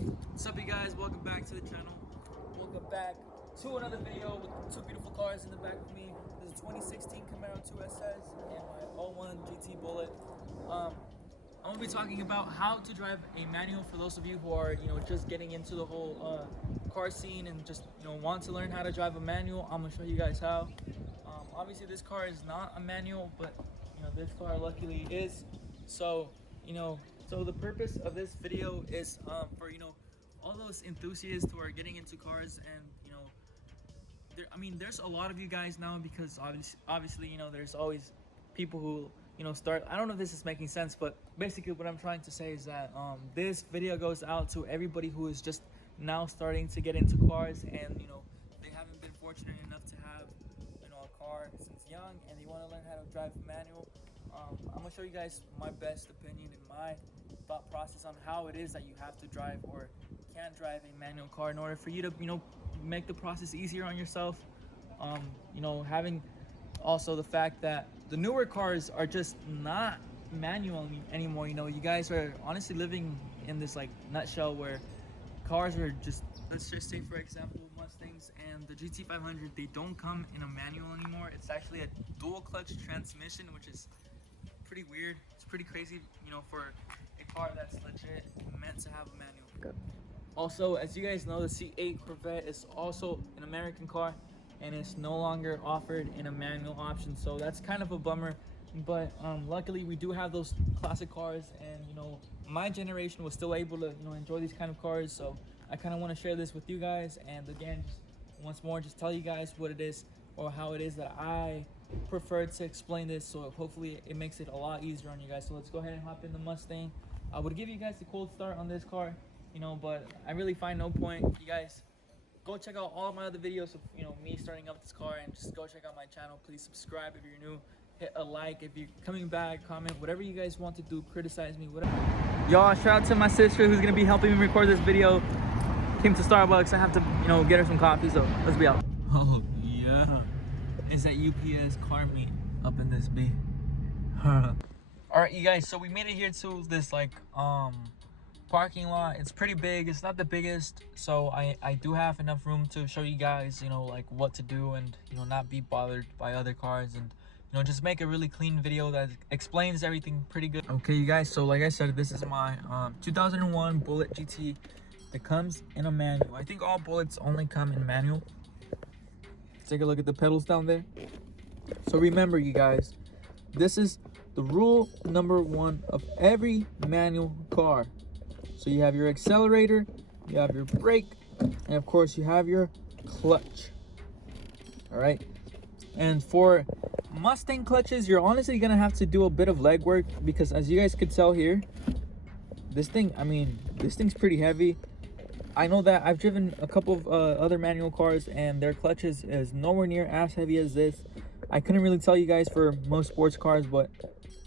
What's up, you guys? Welcome back to the channel. Welcome back to another video with two beautiful cars in the back of me. This is a 2016 Camaro 2SS and my 01 GT Bullitt. I'm gonna be talking about how to drive a manual for those of you who are, just getting into the whole car scene and just, want to learn how to drive a manual. I'm gonna show you guys how. Obviously, this car is not a manual, but this car luckily is. So, so the purpose of this video is for all those enthusiasts who are getting into cars, and there's a lot of you guys now, because obviously there's always people who start. I don't know if this is making sense, but basically what I'm trying to say is that this video goes out to everybody who is just now starting to get into cars, and they haven't been fortunate enough to have a car since young, and they want to learn how to drive a manual. I'm gonna show you guys my best opinion and my thought process on how it is that you have to drive or can drive a manual car in order for you to make the process easier on yourself. Having also the fact that the newer cars are just not manual anymore. You guys are honestly living in this nutshell where cars are just, let's just say for example, Mustangs and the GT500, they don't come in a manual anymore. It's actually a dual clutch transmission, which is pretty weird. It's pretty crazy, for a car that's legit meant to have a manual. Also, as you guys know, the C8 Corvette is also an American car, and it's no longer offered in a manual option, so that's kind of a bummer. But luckily we do have those classic cars, and my generation was still able to enjoy these kind of cars. So I kind of want to share this with you guys, and again, just once more, just tell you guys what it is or how it is that I prefer to explain this, so hopefully it makes it a lot easier on you guys. So let's go ahead and hop in the Mustang. I would give you guys the cold start on this car, but I really find no point. You guys go check out all of my other videos of me starting up this car, and just go check out my channel. Please subscribe if you're new, hit a like if you're coming back, comment whatever you guys want to do, criticize me, whatever. Y'all, shout out to my sister who's gonna be helping me record this video. Came to Starbucks. I have to get her some coffee, so let's be out. Oh yeah, it's that UPS car meet up in this B. All right, you guys, so we made it here to this parking lot. It's pretty big. It's not the biggest, so I do have enough room to show you guys what to do, and not be bothered by other cars, and just make a really clean video that explains everything pretty good. Okay, you guys, so like I said, this is my 2001 Bullitt GT. It comes in a manual. I think all Bullets only come in manual. Let's take a look at the pedals down there. So remember, you guys, this is the rule number one of every manual car. So you have your accelerator, you have your brake, and of course you have your clutch. All right, and for Mustang clutches, you're honestly gonna have to do a bit of legwork, because as you guys could tell here, this thing's pretty heavy. I know that I've driven a couple of other manual cars, and their clutches is nowhere near as heavy as this. I couldn't really tell you guys for most sports cars, but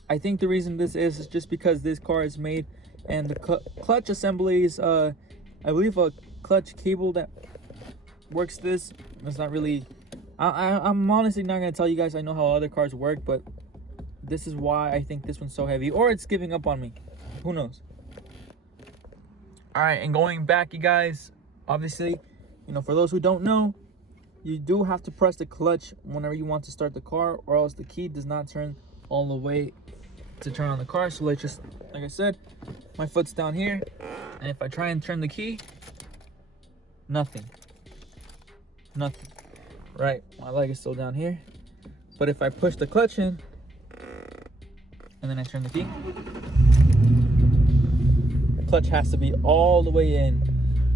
I think the reason this is just because this car is made, and the clutch assemblies, I believe a clutch cable that works this. It's not really, I'm honestly not gonna tell you guys I know how other cars work, but this is why I think this one's so heavy, or it's giving up on me, who knows. All right, and going back, you guys, obviously, for those who don't know, you do have to press the clutch whenever you want to start the car, or else the key does not turn all the way to turn on the car. So let's just, like I said, my foot's down here, and if I try and turn the key, nothing, right? My leg is still down here, but if I push the clutch in and then I turn the key, clutch has to be all the way in.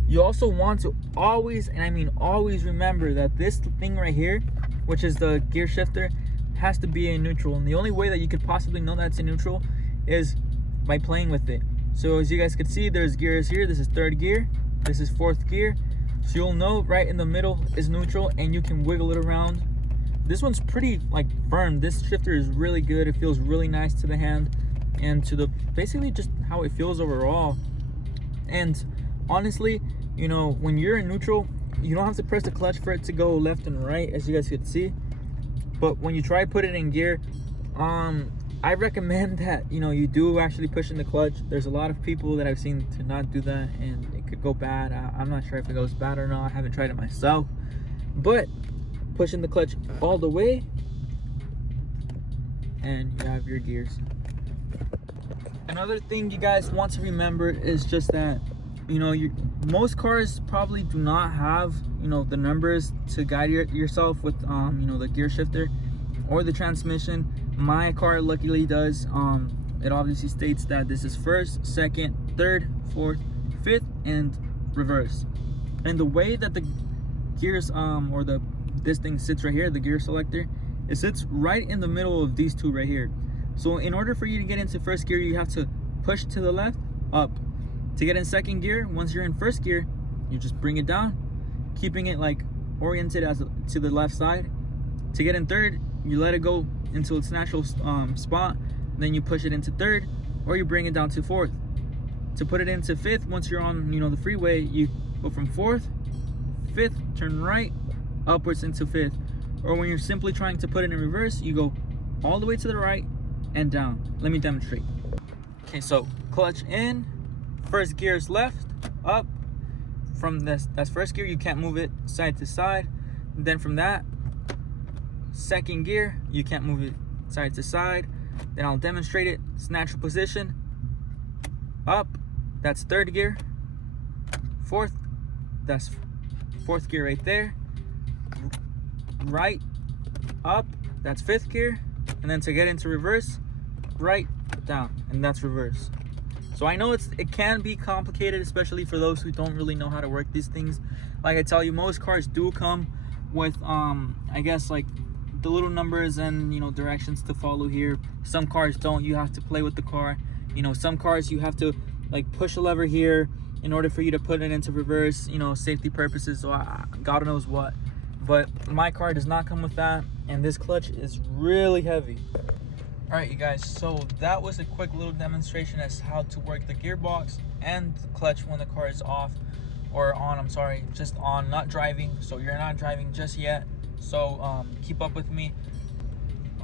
You also want to always, and I mean always, remember that this thing right here, which is the gear shifter, has to be in neutral, and the only way that you could possibly know that it's in neutral is by playing with it. So as you guys can see, there's gears here. This is third gear, this is fourth gear, so you'll know right in the middle is neutral, and you can wiggle it around. This one's pretty firm. This shifter is really good. It feels really nice to the hand, and to the basically just how it feels overall. And honestly, when you're in neutral, you don't have to press the clutch for it to go left and right, as you guys could see. But when you try to put it in gear, I recommend that, you know, you do actually push in the clutch. There's a lot of people that I've seen to not do that, and it could go bad. I'm not sure if it goes bad or not. I haven't tried it myself, but pushing the clutch all the way, and you have your gears. Another thing you guys want to remember is just that, you know, most cars probably do not have, you know, the numbers to guide yourself with, you know, the gear shifter or the transmission. My car luckily does. It obviously states that this is first, second, third, fourth, fifth, and reverse. And the way that the gears, or this thing sits right here, the gear selector, it sits right in the middle of these two right here. So in order for you to get into first gear, you have to push to the left, up. To get in second gear, once you're in first gear, you just bring it down, keeping it like oriented to the left side. To get in third, you let it go into its natural spot, then you push it into third, or you bring it down to fourth. To put it into fifth, once you're on, you know, the freeway, you go from fourth, fifth, turn right, upwards into fifth. Or when you're simply trying to put it in reverse, you go all the way to the right and down. Let me demonstrate. Okay, so clutch in, first gear is left, up. From that's first gear, you can't move it side to side. And then from that, second gear, you can't move it side to side. Then I'll demonstrate it. It's natural position, up, that's third gear. Fourth, that's fourth gear right there. Right, up, that's fifth gear. And then to get into reverse, right, down, and that's reverse. So I know it can be complicated, especially for those who don't really know how to work these things. Like I tell you, most cars do come with I guess like the little numbers and, you know, directions to follow here. Some cars don't. You have to play with the car. You know, some cars you have to like push a lever here in order for you to put it into reverse, you know, safety purposes, so God knows what. But my car does not come with that, and this clutch is really heavy. All right, you guys, so that was a quick little demonstration as to how to work the gearbox and the clutch when the car is off, or on, I'm sorry, just on, not driving. So you're not driving just yet, so keep up with me.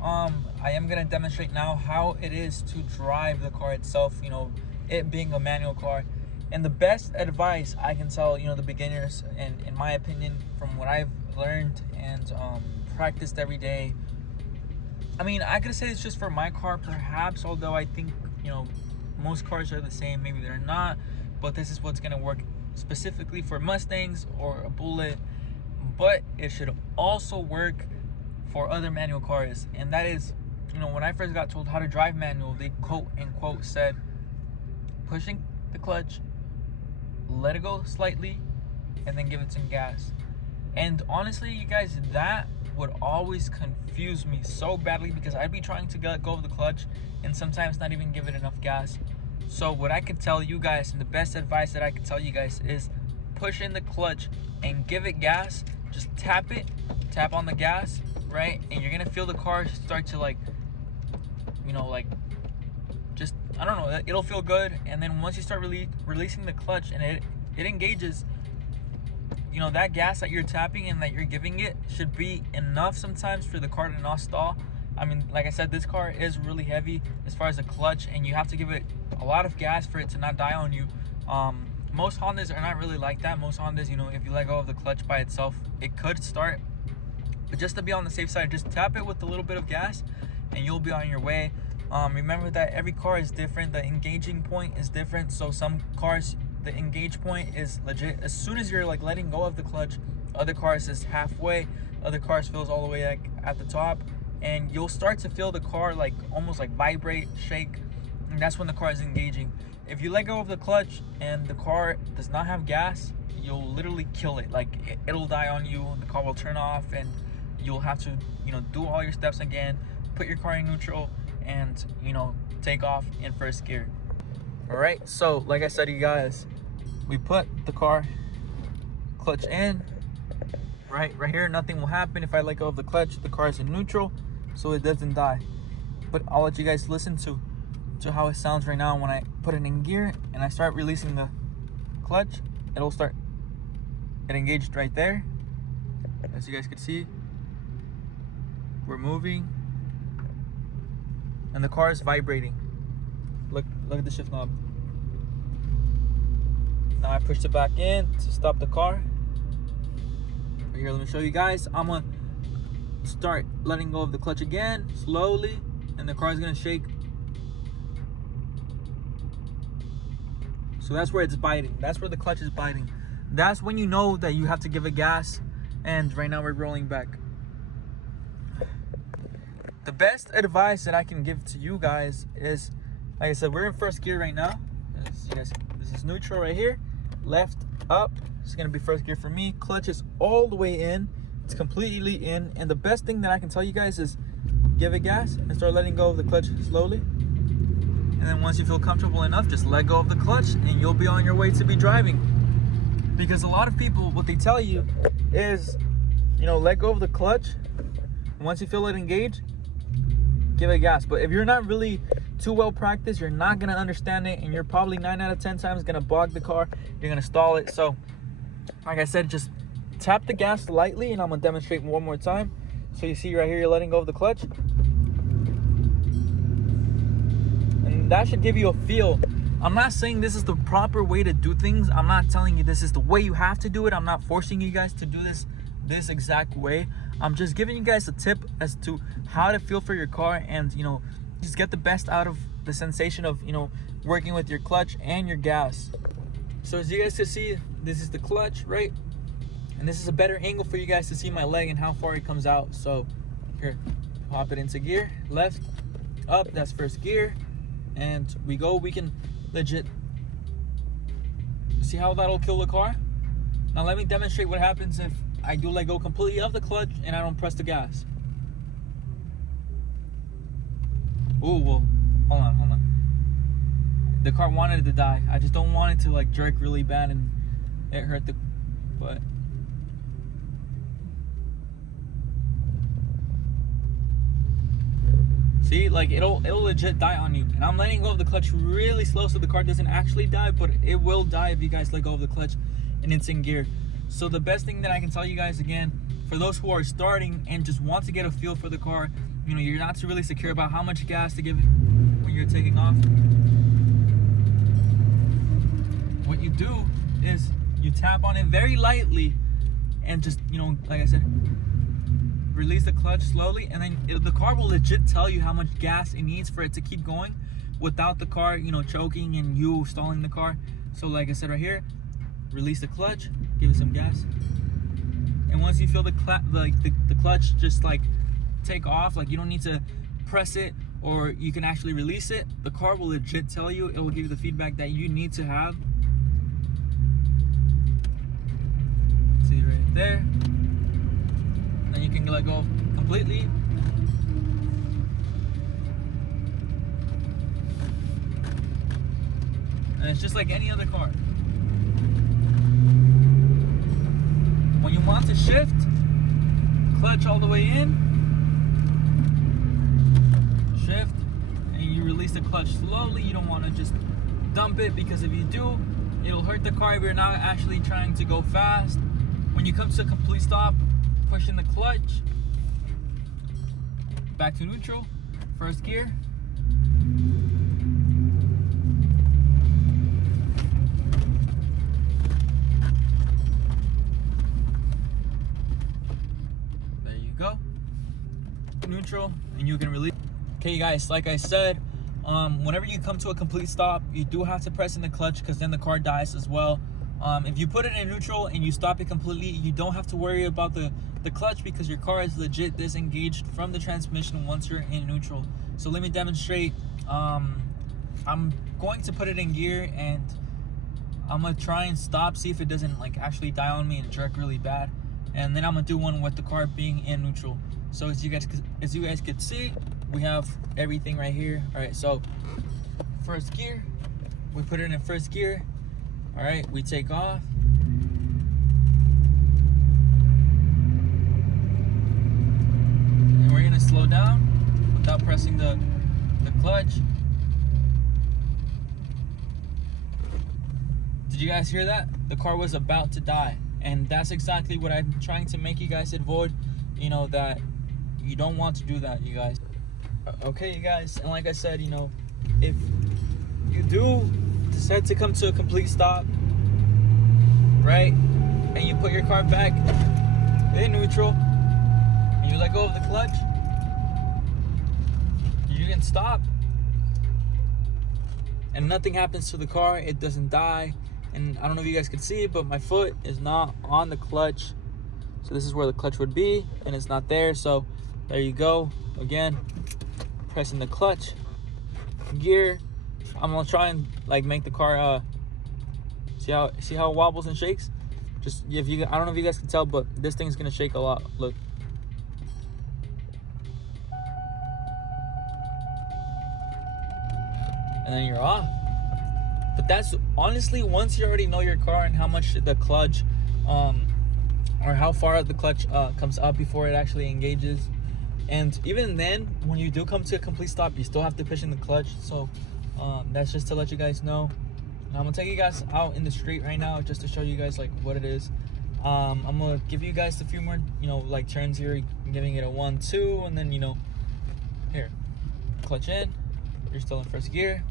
I am gonna demonstrate now how it is to drive the car itself, you know, it being a manual car. And the best advice I can tell, you know, the beginners, and in my opinion, from what I've learned and practiced every day, I mean, I could say it's just for my car perhaps, although I think, you know, most cars are the same. Maybe they're not, but this is what's gonna work specifically for Mustangs or a Bullitt. But it should also work for other manual cars, and that is, you know, when I first got told how to drive manual, they quote unquote said pushing the clutch, let it go slightly, and then give it some gas. And honestly, you guys, that would always confuse me so badly, because I'd be trying to let go of the clutch and sometimes not even give it enough gas. So what I could tell you guys, and the best advice that I could tell you guys, is push in the clutch and give it gas. Just tap it, tap on the gas, right? And you're gonna feel the car start to, like, you know, like, just, I don't know, it'll feel good. And then once you start releasing the clutch and it engages, you know, that gas that you're tapping and that you're giving it should be enough sometimes for the car to not stall. I mean, like I said, this car is really heavy as far as the clutch, and you have to give it a lot of gas for it to not die on you. Most Hondas are not really like that. Most Hondas, you know, if you let go of the clutch by itself, it could start. But just to be on the safe side, just tap it with a little bit of gas and you'll be on your way. Remember that every car is different. The engaging point is different. So some cars, the engage point is legit as soon as you're like letting go of the clutch. Other cars is halfway. Other cars feels all the way like at the top, and you'll start to feel the car like almost like vibrate, shake, and that's when the car is engaging. If you let go of the clutch and the car does not have gas, you'll literally kill it. Like it'll die on you. The car will turn off, and you'll have to, you know, do all your steps again, put your car in neutral, and, you know, take off in first gear. All right, so like I said, you guys, we put the car clutch in right here. Nothing will happen if I let go of the clutch. The car is in neutral, so it doesn't die. But I'll let you guys listen to how it sounds right now when I put it in gear and I start releasing the clutch. It'll start, it engaged right there. As you guys can see, we're moving. and the car is vibrating. Look at the shift knob. Now I pushed it back in to stop the car. Right here, let me show you guys. I'm gonna start letting go of the clutch again, slowly, and the car is gonna shake. So that's where it's biting. That's where the clutch is biting. That's when you know that you have to give it gas. And right now we're rolling back. The best advice that I can give to you guys is, like I said, we're in first gear right now. As you guys, this is neutral right here. Left, up. This is gonna be first gear for me. Clutch is all the way in. It's completely in. And the best thing that I can tell you guys is give it gas and start letting go of the clutch slowly. And then once you feel comfortable enough, just let go of the clutch and you'll be on your way to be driving. Because a lot of people, what they tell you is, you know, let go of the clutch. Once you feel it engage, give it gas. But if you're not really too well practiced, you're not gonna understand it, and you're probably 9 out of 10 times gonna bog the car. You're gonna stall it. So, like I said, just tap the gas lightly, and I'm gonna demonstrate one more time. So you see right here, you're letting go of the clutch. And that should give you a feel. I'm not saying this is the proper way to do things. I'm not telling you this is the way you have to do it. I'm not forcing you guys to do this exact way. I'm just giving you guys a tip as to how to feel for your car, and you know, just get the best out of the sensation of, you know, working with your clutch and your gas. So as you guys can see, this is the clutch, right? And this is a better angle for you guys to see my leg and how far it comes out. So here, pop it into gear, left, up, that's first gear, and we go. We can legit see how that'll kill the car. Now let me demonstrate what happens if I do let go completely of the clutch and I don't press the gas. Ooh, well, hold on. The car wanted to die. I just don't want it to like jerk really bad and it hurt the butt. See, like it'll legit die on you. And I'm letting go of the clutch really slow so the car doesn't actually die, but it will die if you guys let go of the clutch and it's in gear. So the best thing that I can tell you guys, again, for those who are starting and just want to get a feel for the car, you know, you're not too really secure about how much gas to give it when you're taking off. What you do is you tap on it very lightly and just, you know, like I said, release the clutch slowly, and then the car will legit tell you how much gas it needs for it to keep going without the car, you know, choking and you stalling the car. So like I said right here, release the clutch, give it some gas, and once you feel the clutch just like take off, like you don't need to press it, or you can actually release it, the car will legit tell you. It will give you the feedback that you need to have. See right there. Then you can let go completely. And it's just like any other car. When you want to shift, clutch all the way in, shift, and you release the clutch slowly. You don't want to just dump it, because if you do, it'll hurt the car if you're not actually trying to go fast. When you come to a complete stop, push in the clutch, back to neutral, first gear. There you go, neutral, and you can release. Okay guys, like I said, whenever you come to a complete stop, you do have to press in the clutch, because then the car dies as well. If you put it in neutral and you stop it completely, you don't have to worry about the clutch, because your car is legit disengaged from the transmission once you're in neutral. So let me demonstrate. I'm going to put it in gear, and I'm gonna try and stop, see if it doesn't like actually die on me and jerk really bad, and then I'm gonna do one with the car being in neutral. So as you guys could see, we have everything right here. All right, so first gear, we put it in first gear. All right, we take off. And we're gonna slow down without pressing the clutch. Did you guys hear that? The car was about to die. And that's exactly what I'm trying to make you guys avoid. You know, that you don't want to do that, you guys. Okay, you guys, and like I said, you know, if you do decide to come to a complete stop, right, and you put your car back in neutral, and you let go of the clutch, you can stop, and nothing happens to the car. It doesn't die. And I don't know if you guys can see it, but my foot is not on the clutch. So this is where the clutch would be, and it's not there. So there you go. Again, pressing the clutch, gear. I'm gonna try and like make the car see how it wobbles and shakes. Just if you, I don't know if you guys can tell, but this thing's gonna shake a lot. Look. And then you're off. But that's honestly, once you already know your car and how much the clutch or how far the clutch comes up before it actually engages. And even then, when you do come to a complete stop, you still have to push in the clutch. So that's just to let you guys know. Now, I'm gonna take you guys out in the street right now just to show you guys like what it is. I'm gonna give you guys a few more, you know, like turns here. I'm giving it a 1, 2, and then, you know, here, clutch in. You're still in first gear.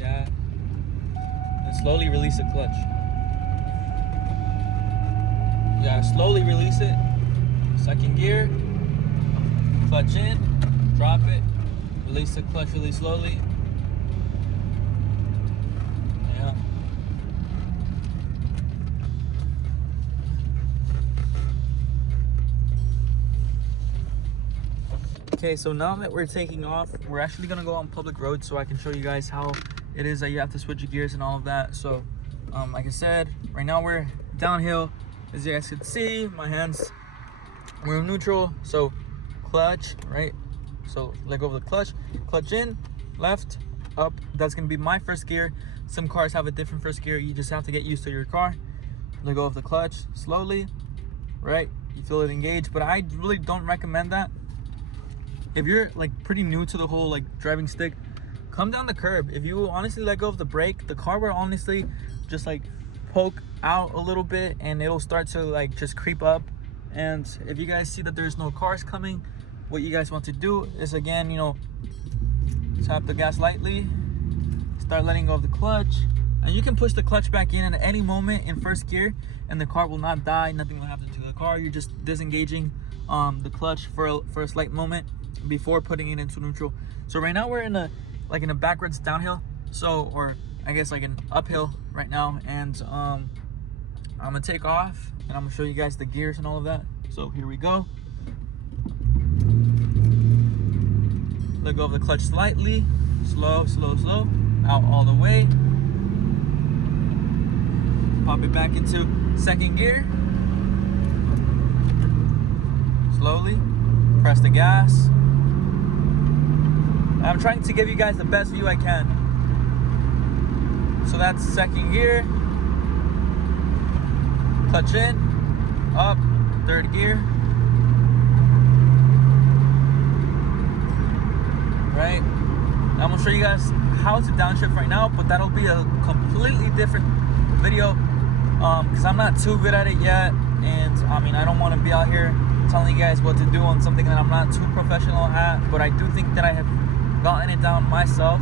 Yeah. And slowly release the clutch. You gotta slowly release it. Second gear. Clutch in. Drop it. Release the clutch really slowly. Yeah. Okay, so now that we're taking off, we're actually gonna go on public roads so I can show you guys how it is that you have to switch your gears and all of that. So like I said, right now we're downhill. As you guys can see, my hands, we're in neutral. So clutch, right? So let go of the clutch, clutch in, left, up. That's gonna be my first gear. Some cars have a different first gear. You just have to get used to your car. Let go of the clutch slowly, right? You feel it engage, but I really don't recommend that. If you're like pretty new to the whole like driving stick, come down the curb. If you honestly let go of the brake, the car will honestly just like poke out a little bit and it'll start to like just creep up. And if you guys see that there's no cars coming, what you guys want to do is, again, you know, tap the gas lightly, start letting go of the clutch, and you can push the clutch back in at any moment in first gear and the car will not die. Nothing will happen to the car. You're just disengaging the clutch for a slight moment before putting it into neutral. So right now we're in a backwards downhill, so, or I guess like an uphill right now, and I'm gonna take off and I'm gonna show you guys the gears and all of that. So here we go. Let go of the clutch slightly, slow, out all the way. Pop it back into second gear. Slowly, press the gas. I'm trying to give you guys the best view I can. So that's second gear. Clutch in, up, third gear. Right? I'm gonna show you guys how to downshift right now, but that'll be a completely different video because I'm not too good at it yet. And I mean, I don't want to be out here telling you guys what to do on something that I'm not too professional at, but I do think that I have gotten it down myself.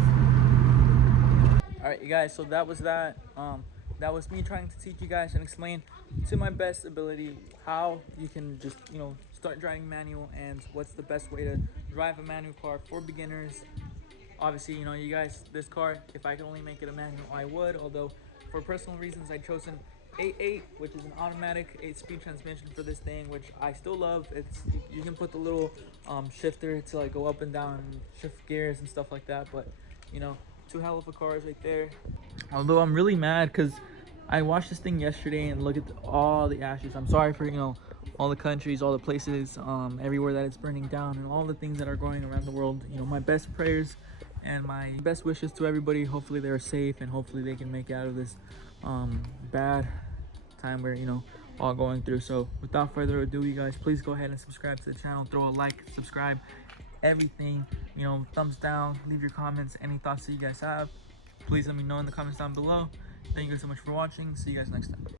All right, you guys, so that was that. That was me trying to teach you guys and explain to my best ability how you can just, you know, start driving manual and what's the best way to drive a manual car for beginners. Obviously, you know, you guys, this car, if I could only make it a manual, I would, although for personal reasons I've chosen 8.8, which is an automatic 8-speed transmission for this thing, which I still love. It's, you can put the little shifter to like go up and down and shift gears and stuff like that, but you know, two hell of a cars right there. Although I'm really mad because I watched this thing yesterday and look at all the ashes. I'm sorry for, you know, all the countries, all the places, everywhere that it's burning down, and all the things that are going around the world. You know, my best prayers and my best wishes to everybody. Hopefully they're safe and hopefully they can make it out of this bad time we're, you know, all going through. So without further ado, you guys, please go ahead and subscribe to the channel. Throw a like, subscribe, everything, you know, thumbs down, leave your comments, any thoughts that you guys have. Please let me know in the comments down below. Thank you guys so much for watching. See you guys next time.